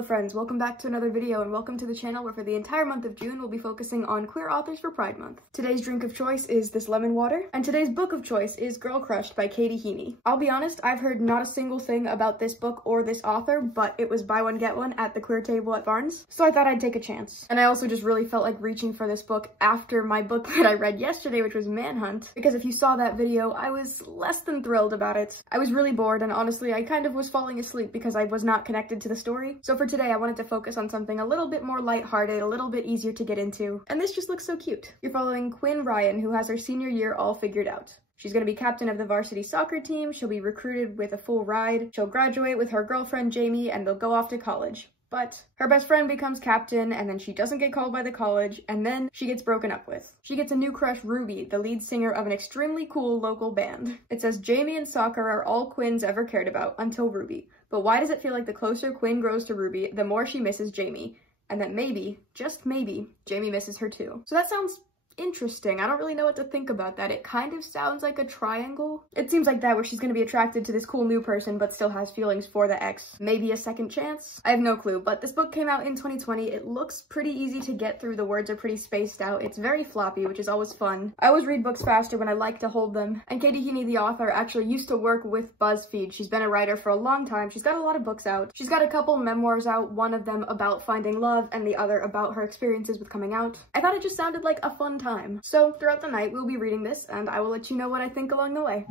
Hello friends, welcome back to another video and welcome to the channel where for the entire month of June we'll be focusing on queer authors for Pride Month. Today's drink of choice is this lemon water, and today's book of choice is Girl Crushed by Katie Heaney. I'll be honest, I've heard not a single thing about this book or this author, but it was buy one get one at the queer table at Barnes, so I thought I'd take a chance. And I also just really felt like reaching for this book after my book that I read yesterday, which was Manhunt, because if you saw that video, I was less than thrilled about it. I was really bored, and honestly, I kind of was falling asleep because I was not connected to the story. So for today, I wanted to focus on something a little bit more lighthearted, a little bit easier to get into, and this just looks so cute. You're following Quinn Ryan, who has her senior year all figured out. She's going to be captain of the varsity soccer team, she'll be recruited with a full ride, she'll graduate with her girlfriend Jamie, and they'll go off to college. But her best friend becomes captain, and then she doesn't get called by the college, and then she gets broken up with. She gets a new crush, Ruby, the lead singer of an extremely cool local band. It says, Jamie and soccer are all Quinn's ever cared about, until Ruby. But why does it feel like the closer Quinn grows to Ruby, the more she misses Jamie? And that maybe, just maybe, Jamie misses her too. So that sounds interesting. I don't really know what to think about that. It kind of sounds like a triangle. It seems like that, where she's going to be attracted to this cool new person but still has feelings for the ex. Maybe a second chance? I have no clue, but this book came out in 2020. It looks pretty easy to get through. The words are pretty spaced out. It's very floppy, which is always fun. I always read books faster when I like to hold them. And Katie Heaney, the author, actually used to work with BuzzFeed. She's been a writer for a long time. She's got a lot of books out. She's got a couple memoirs out, one of them about finding love and the other about her experiences with coming out. I thought it just sounded like a fun time. So throughout the night, we'll be reading this, and I will let you know what I think along the way.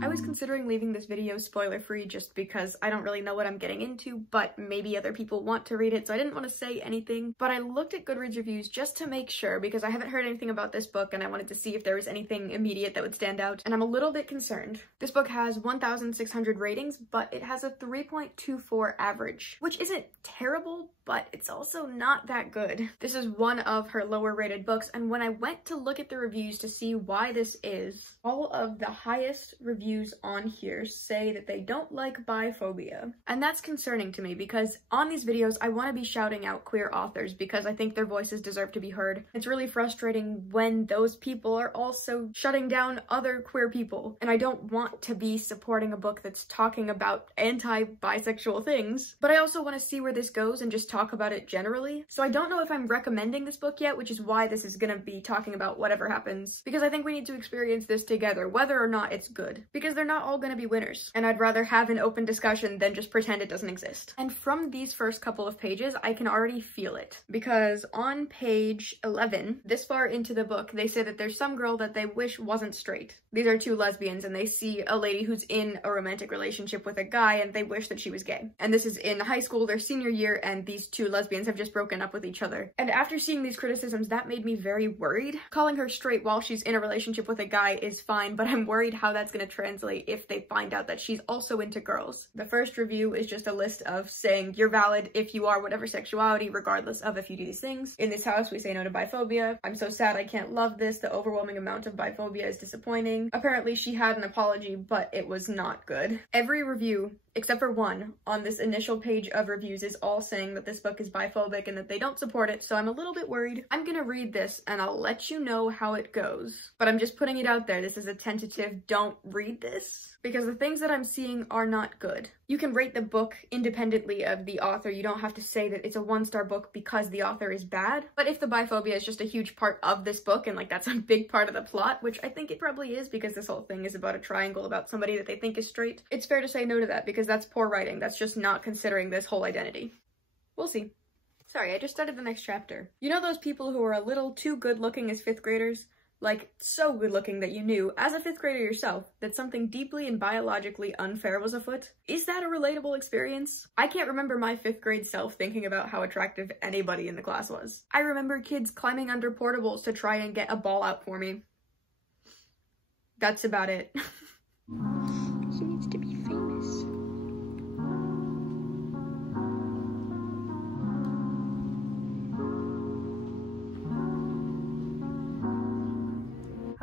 I was considering leaving this video spoiler-free just because I don't really know what I'm getting into, but maybe other people want to read it, so I didn't want to say anything. But I looked at Goodreads reviews just to make sure, because I haven't heard anything about this book and I wanted to see if there was anything immediate that would stand out, and I'm a little bit concerned. This book has 1,600 ratings, but it has a 3.24 average, which isn't terrible, but it's also not that good. This is one of her lower rated books, and when I went to look at the reviews to see why this is, all of the highest reviews on here say that they don't like biphobia. And that's concerning to me because on these videos, I want to be shouting out queer authors because I think their voices deserve to be heard. It's really frustrating when those people are also shutting down other queer people. And I don't want to be supporting a book that's talking about anti-bisexual things, but I also want to see where this goes and just talk about it generally. So I don't know if I'm recommending this book yet, which is why this is gonna be talking about whatever happens, because I think we need to experience this together, whether or not it's good, because they're not all gonna be winners, and I'd rather have an open discussion than just pretend it doesn't exist. And from these first couple of pages, I can already feel it, because on page 11, this far into the book, they say that there's some girl that they wish wasn't straight. These are two lesbians, and they see a lady who's in a romantic relationship with a guy, and they wish that she was gay. And this is in high school, their senior year, and these two lesbians have just broken up with each other. And after seeing these criticisms, that made me very worried. Calling her straight while she's in a relationship with a guy is fine, but I'm worried how that's gonna translate if they find out that she's also into girls. The first review is just a list of saying you're valid if you are whatever sexuality, regardless of if you do these things. In this house, we say no to biphobia. I'm so sad I can't love this. The overwhelming amount of biphobia is disappointing. Apparently she had an apology, but it was not good. Every review, except for one, on this initial page of reviews is all saying that this book is biphobic and that they don't support it, so I'm a little bit worried. I'm gonna read this and I'll let you know how it goes. But I'm just putting it out there. This is a tentative don't read this, because the things that I'm seeing are not good. You can rate the book independently of the author. You don't have to say that it's a one-star book because the author is bad. But if the biphobia is just a huge part of this book and like that's a big part of the plot, which I think it probably is because this whole thing is about a triangle about somebody that they think is straight, it's fair to say no to that because that's poor writing. That's just not considering this whole identity. We'll see. Sorry, I just started the next chapter. You know those people who are a little too good looking as 5th graders? Like, so good looking that you knew, as a 5th grader yourself, that something deeply and biologically unfair was afoot? Is that a relatable experience? I can't remember my 5th grade self thinking about how attractive anybody in the class was. I remember kids climbing under portables to try and get a ball out for me. That's about it. He needs to be famous.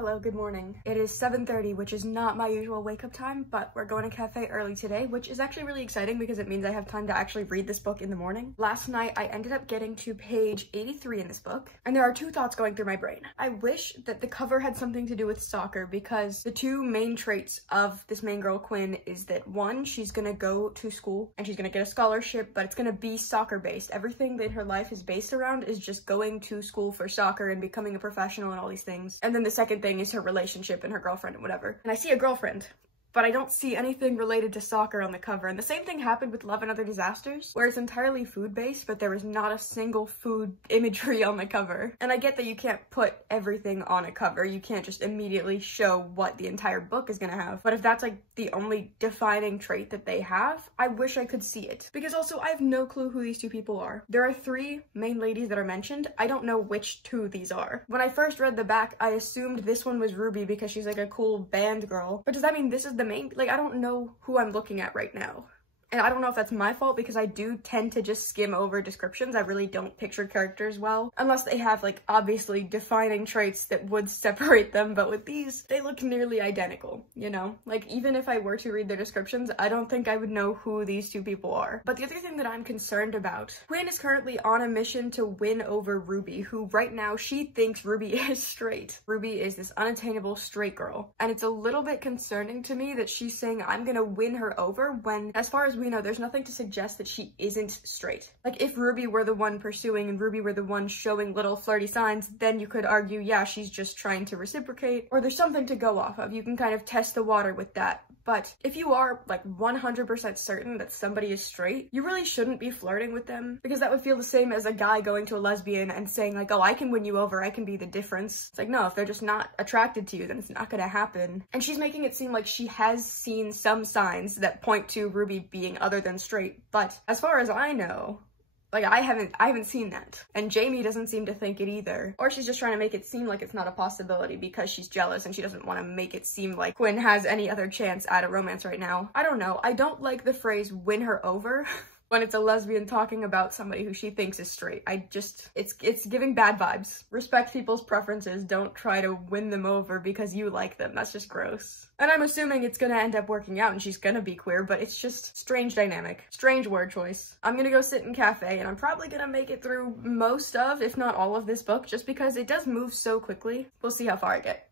Hello, good morning. It is 7:30, which is not my usual wake-up time, but we're going to cafe early today, which is actually really exciting because it means I have time to actually read this book in the morning. Last night, I ended up getting to page 83 in this book, and there are two thoughts going through my brain. I wish that the cover had something to do with soccer because the two main traits of this main girl, Quinn, is that one, she's gonna go to school and she's gonna get a scholarship, but it's gonna be soccer-based. Everything that her life is based around is just going to school for soccer and becoming a professional and all these things. And then the second thing is her relationship and her girlfriend and whatever. And I see a girlfriend, but I don't see anything related to soccer on the cover. And the same thing happened with Love and Other Disasters, where it's entirely food-based, but there was not a single food imagery on the cover. And I get that you can't put everything on a cover. You can't just immediately show what the entire book is gonna have. But if that's like the only defining trait that they have, I wish I could see it. Because also, I have no clue who these two people are. There are three main ladies that are mentioned. I don't know which two these are. When I first read the back, I assumed this one was Ruby because she's like a cool band girl. But does that mean this is the main? Like, I don't know who I'm looking at right now. And I don't know if that's my fault because I do tend to just skim over descriptions. I really don't picture characters well, unless they have like obviously defining traits that would separate them. But with these, they look nearly identical, you know? Like, even if I were to read their descriptions, I don't think I would know who these two people are. But the other thing that I'm concerned about, Quinn is currently on a mission to win over Ruby, who right now she thinks Ruby is straight. Ruby is this unattainable straight girl. And it's a little bit concerning to me that she's saying I'm gonna win her over when, as far as we know, there's nothing to suggest that she isn't straight. Like, if Ruby were the one pursuing and Ruby were the one showing little flirty signs, then you could argue, yeah, she's just trying to reciprocate, or there's something to go off of. You can kind of test the water with that. But if you are like 100% certain that somebody is straight, you really shouldn't be flirting with them, because that would feel the same as a guy going to a lesbian and saying like, oh, I can win you over, I can be the difference. It's like, no, if they're just not attracted to you, then it's not gonna happen. And she's making it seem like she has seen some signs that point to Ruby being other than straight, but as far as I know, like, I haven't seen that. And Jamie doesn't seem to think it either. Or she's just trying to make it seem like it's not a possibility because she's jealous and she doesn't want to make it seem like Quinn has any other chance at a romance right now. I don't know. I don't like the phrase win her over when it's a lesbian talking about somebody who she thinks is straight. It's giving bad vibes. Respect people's preferences. Don't try to win them over because you like them. That's just gross. And I'm assuming it's gonna end up working out and she's gonna be queer, but it's just strange dynamic. Strange word choice. I'm gonna go sit in cafe and I'm probably gonna make it through most of, if not all of this book, just because it does move so quickly. We'll see how far I get.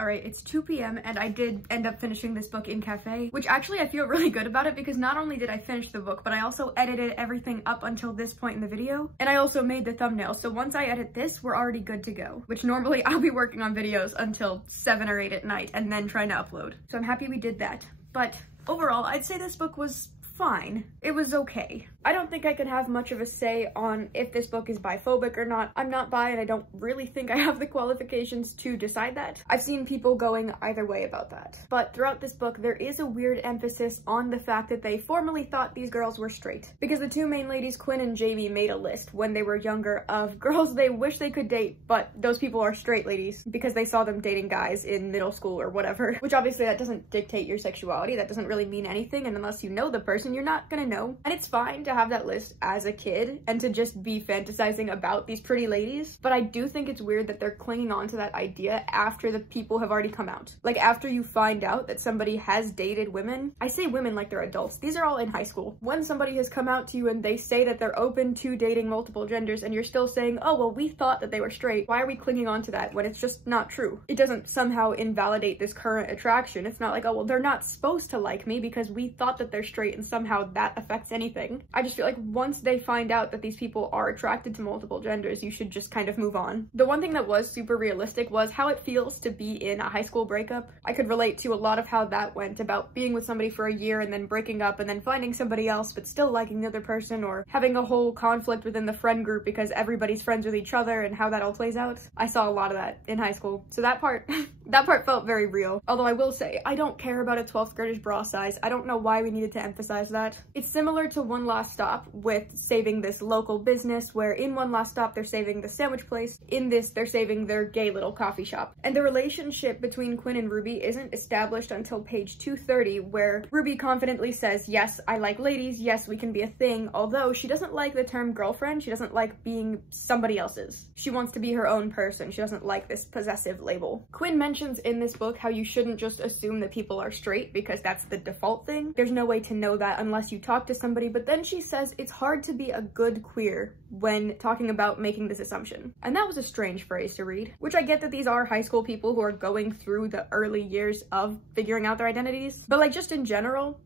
Alright, it's 2 p.m. and I did end up finishing this book in cafe, which actually I feel really good about it because not only did I finish the book, but I also edited everything up until this point in the video, and I also made the thumbnail. So once I edit this, we're already good to go, which normally I'll be working on videos until 7 or 8 at night and then trying to upload. So I'm happy we did that. But overall, I'd say this book was fine. It was okay. I don't think I could have much of a say on if this book is biphobic or not. I'm not bi and I don't really think I have the qualifications to decide that. I've seen people going either way about that. But throughout this book, there is a weird emphasis on the fact that they formerly thought these girls were straight. Because the two main ladies, Quinn and Jamie, made a list when they were younger of girls they wish they could date, but those people are straight ladies because they saw them dating guys in middle school or whatever. Which obviously that doesn't dictate your sexuality. That doesn't really mean anything, and unless you know the person, you're not gonna know. And it's fine to have that list as a kid and to just be fantasizing about these pretty ladies, but I do think it's weird that they're clinging on to that idea after the people have already come out. Like, after you find out that somebody has dated women, I say women like they're adults, these are all in high school. When somebody has come out to you and they say that they're open to dating multiple genders and you're still saying, oh, well, we thought that they were straight, why are we clinging on to that when it's just not true? It doesn't somehow invalidate this current attraction. It's not like, oh, well, they're not supposed to like me because we thought that they're straight and somehow that affects anything. I just feel like once they find out that these people are attracted to multiple genders, you should just kind of move on. The one thing that was super realistic was how it feels to be in a high school breakup. I could relate to a lot of how that went, about being with somebody for a year and then breaking up and then finding somebody else but still liking the other person, or having a whole conflict within the friend group because everybody's friends with each other and how that all plays out. I saw a lot of that in high school, so that part felt very real. Although I will say, I don't care about a 12th grader's bra size. I don't know why we needed to emphasize says that. It's similar to One Last Stop with saving this local business, where in One Last Stop they're saving the sandwich place, in this they're saving their gay little coffee shop. And the relationship between Quinn and Ruby isn't established until page 230, where Ruby confidently says, yes, I like ladies, yes, we can be a thing, although she doesn't like the term girlfriend, she doesn't like being somebody else's. She wants to be her own person, she doesn't like this possessive label. Quinn mentions in this book how you shouldn't just assume that people are straight because that's the default thing. There's no way to know that unless you talk to somebody, but then she says it's hard to be a good queer when talking about making this assumption. And that was a strange phrase to read, which I get that these are high school people who are going through the early years of figuring out their identities, but like just in general,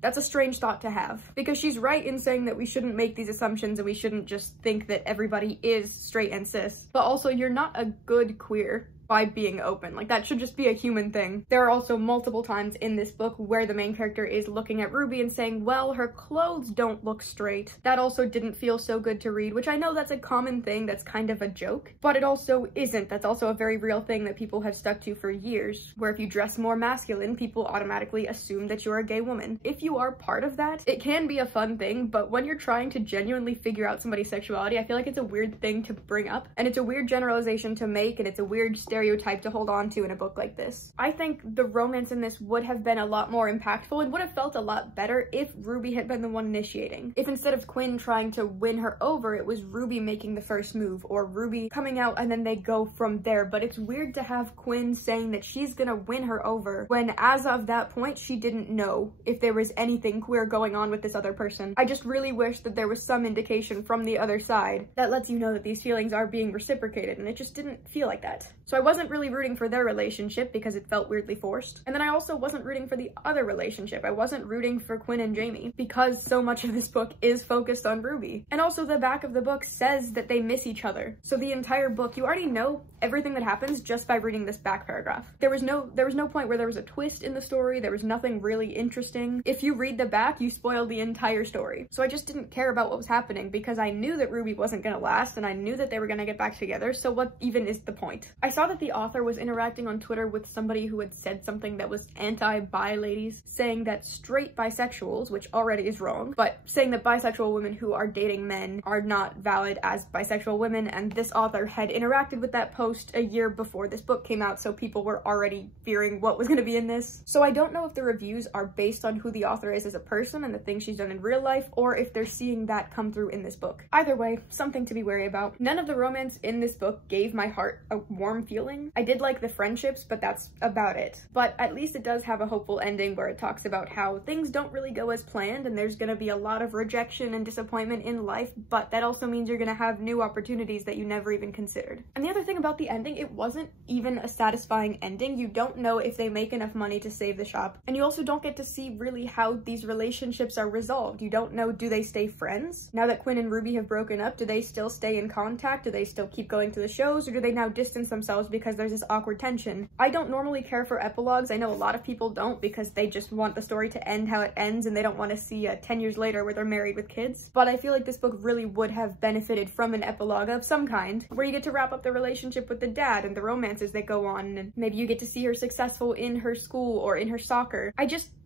that's a strange thought to have, because she's right in saying that we shouldn't make these assumptions and we shouldn't just think that everybody is straight and cis, but also you're not a good queer by being open. Like, that should just be a human thing. There are also multiple times in this book where the main character is looking at Ruby and saying, well, her clothes don't look straight. That also didn't feel so good to read, which I know that's a common thing, that's kind of a joke, but it also isn't. That's also a very real thing that people have stuck to for years, where if you dress more masculine, people automatically assume that you're a gay woman. If you are part of that, it can be a fun thing, but when you're trying to genuinely figure out somebody's sexuality, I feel like it's a weird thing to bring up, and it's a weird generalization to make, and it's a weird stereotype to hold on to in a book like this. I think the romance in this would have been a lot more impactful and would have felt a lot better if Ruby had been the one initiating. If instead of Quinn trying to win her over, it was Ruby making the first move, or Ruby coming out and then they go from there. But it's weird to have Quinn saying that she's gonna win her over when as of that point she didn't know if there was anything queer going on with this other person. I just really wish that there was some indication from the other side that lets you know that these feelings are being reciprocated, and it just didn't feel like that. So I wasn't really rooting for their relationship because it felt weirdly forced. And then I also wasn't rooting for the other relationship. I wasn't rooting for Quinn and Jamie because so much of this book is focused on Ruby. And also the back of the book says that they miss each other. So the entire book, you already know everything that happens just by reading this back paragraph. There was no point where there was a twist in the story. There was nothing really interesting. If you read the back, you spoil the entire story. So I just didn't care about what was happening because I knew that Ruby wasn't gonna last and I knew that they were gonna get back together. So what even is the point? I saw that the author was interacting on Twitter with somebody who had said something that was anti-bi ladies, saying that straight bisexuals, which already is wrong, but saying that bisexual women who are dating men are not valid as bisexual women, and this author had interacted with that post a year before this book came out, so people were already fearing what was going to be in this. So I don't know if the reviews are based on who the author is as a person and the things she's done in real life, or if they're seeing that come through in this book. Either way, something to be wary about. None of the romance in this book gave my heart a warm feeling. I did like the friendships, but that's about it. But at least it does have a hopeful ending where it talks about how things don't really go as planned and there's gonna be a lot of rejection and disappointment in life, but that also means you're gonna have new opportunities that you never even considered. And the other thing about the ending, it wasn't even a satisfying ending. You don't know if they make enough money to save the shop, and you also don't get to see really how these relationships are resolved. You don't know, do they stay friends? Now that Quinn and Ruby have broken up, do they still stay in contact? Do they still keep going to the shows, or do they now distance themselves because there's this awkward tension? I don't normally care for epilogues. I know a lot of people don't because they just want the story to end how it ends and they don't want to see 10 years later where they're married with kids. But I feel like this book really would have benefited from an epilogue of some kind where you get to wrap up the relationship with the dad and the romances that go on, and maybe you get to see her successful in her school or in her soccer.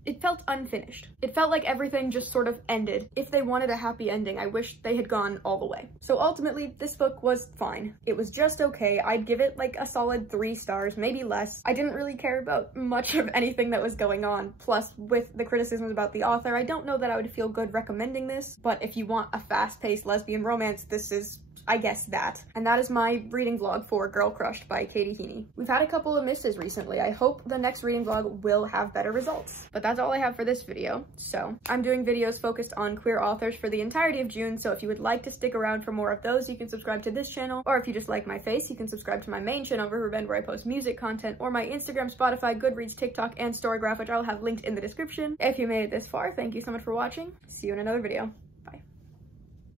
It felt unfinished. It felt like everything just sort of ended. If they wanted a happy ending, I wish they had gone all the way. So ultimately, this book was fine. It was just okay. I'd give it like a solid 3 stars, maybe less. I didn't really care about much of anything that was going on. Plus, with the criticisms about the author, I don't know that I would feel good recommending this, but if you want a fast-paced lesbian romance, this is, I guess, that. And that is my reading vlog for Girl Crushed by Katie Heaney. We've had a couple of misses recently. I hope the next reading vlog will have better results. But that's all I have for this video. So I'm doing videos focused on queer authors for the entirety of June, so if you would like to stick around for more of those, you can subscribe to this channel, or if you just like my face, you can subscribe to my main channel, Riverbxnd, where I post music content, or my Instagram, Spotify, Goodreads, TikTok, and Storygraph, which I'll have linked in the description. If you made it this far, thank you so much for watching. See you in another video.